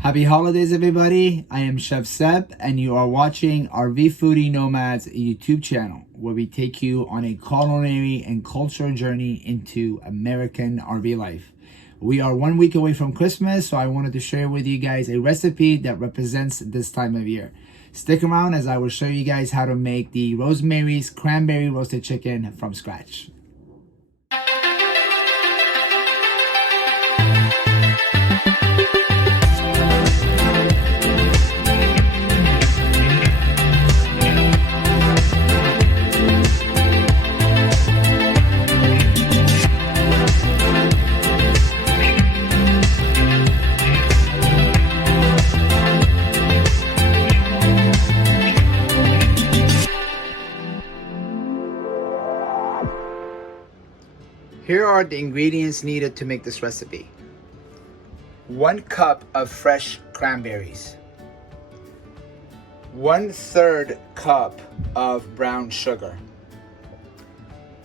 Happy holidays, everybody. I am Chef Seb, and you are watching RV Foodie Nomads YouTube channel, where we take you on a culinary and cultural journey into American RV life. We are 1 week away from Christmas, so I wanted to share with you guys a recipe that represents this time of year. Stick around as I will show you guys how to make the Rosemary's Cranberry Roasted Chicken from scratch. Here are the ingredients needed to make this recipe. 1 cup of fresh cranberries. 1/3 cup of brown sugar.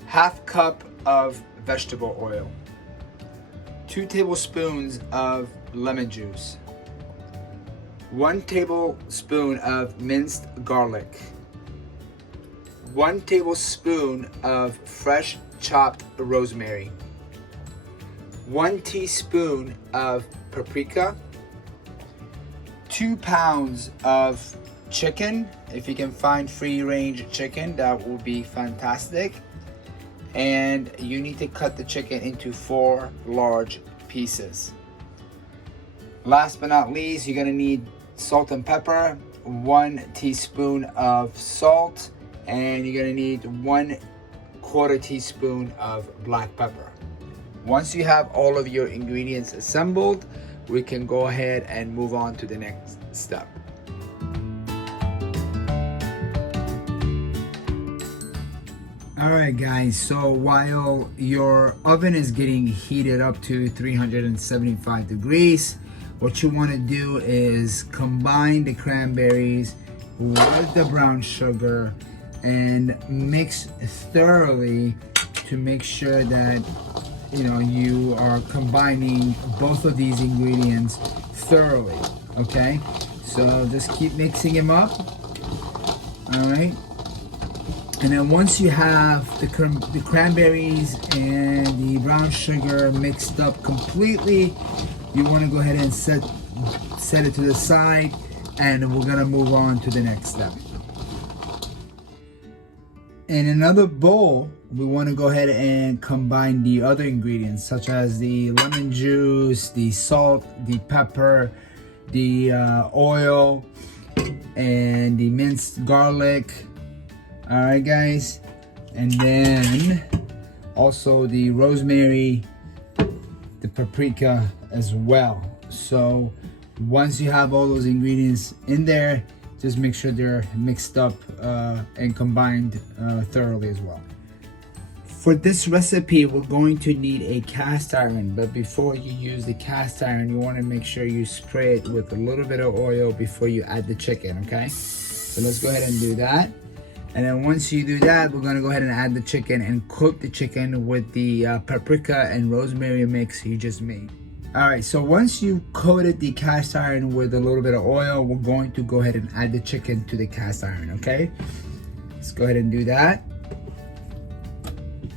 1/2 cup of vegetable oil. 2 tablespoons of lemon juice. 1 tablespoon of minced garlic. 1 tablespoon of fresh chopped rosemary. 1 teaspoon of paprika. 2 pounds of chicken. If you can find free range chicken, that will be fantastic. And you need to cut the chicken into 4 large pieces. Last but not least, you're gonna need salt and pepper, 1 teaspoon of salt, and you're gonna need 1/4 teaspoon of black pepper. Once you have all of your ingredients assembled, we can go ahead and move on to the next step. Alright guys, so while your oven is getting heated up to 375 degrees, what you want to do is combine the cranberries with the brown sugar and mix thoroughly to make sure that you are combining both of these ingredients thoroughly. Okay, so just keep mixing them up. All right, and then once you have the cranberries and the brown sugar mixed up completely, you want to go ahead and set it to the side, and we're gonna move on to the next step. In another bowl, we want to go ahead and combine the other ingredients, such as the lemon juice, the salt, the pepper, the oil, and the minced garlic. All right, guys, and then also the rosemary, the paprika as well. So once you have all those ingredients in there, just make sure they're mixed up and combined thoroughly as well. For this recipe, we're going to need a cast iron, but before you use the cast iron, you want to make sure you spray it with a little bit of oil before you add the chicken, okay? So let's go ahead and do that. And then once you do that, we're going to go ahead and add the chicken and cook the chicken with the paprika and rosemary mix you just made. All right, so once you coated the cast iron with a little bit of oil, we're going to go ahead and add the chicken to the cast iron, okay? Let's go ahead and do that.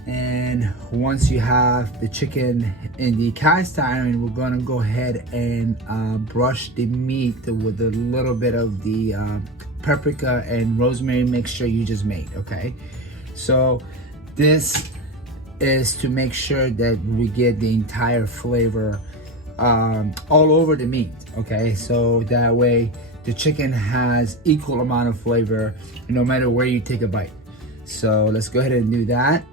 And once you have the chicken in the cast iron, we're gonna go ahead and brush the meat with a little bit of the paprika and rosemary mixture you just made, okay? So this is to make sure that we get the entire flavor all over the meat, okay? So that way the chicken has equal amount of flavor no matter where you take a bite. So let's go ahead and do that,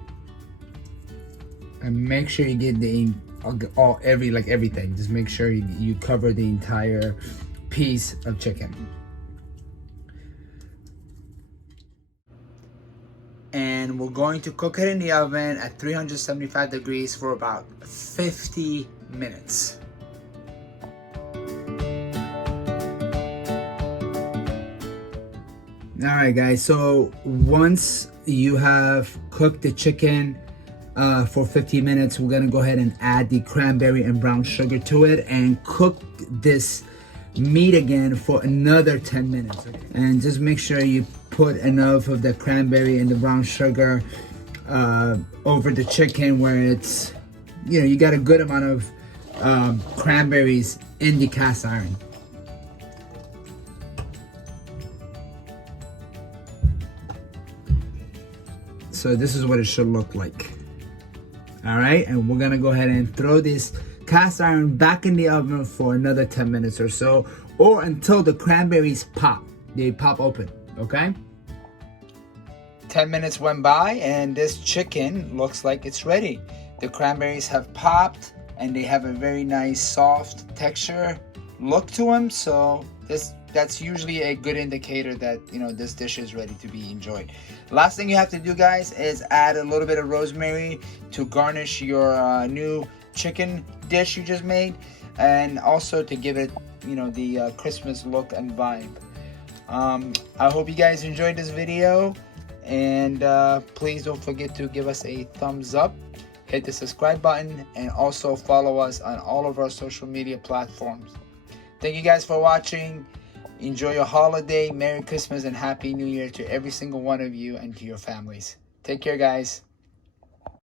and make sure you get the everything. Just make sure you cover the entire piece of chicken. And we're going to cook it in the oven at 375 degrees for about 50 minutes. All right, guys, so once you have cooked the chicken for 15 minutes, we're gonna go ahead and add the cranberry and brown sugar to it and cook this meat again for another 10 minutes. And just make sure you put enough of the cranberry and the brown sugar over the chicken where it's, you know, you got a good amount of cranberries in the cast iron. So this is what it should look like. All right, and we're gonna go ahead and throw this cast iron back in the oven for another 10 minutes or so, or until the cranberries pop. They pop open, okay? 10 minutes went by and this chicken looks like it's ready. The cranberries have popped and they have a very nice soft texture look to them, so that's usually a good indicator that, you know, this dish is ready to be enjoyed. Last thing you have to do, guys, is add a little bit of rosemary to garnish your new chicken dish you just made, and also to give it, you know, the Christmas look and vibe. I hope you guys enjoyed this video, and please don't forget to give us a thumbs up, hit the subscribe button, and also follow us on all of our social media platforms. Thank you guys for watching. Enjoy your holiday. Merry Christmas and Happy New Year to every single one of you and to your families. Take care, guys.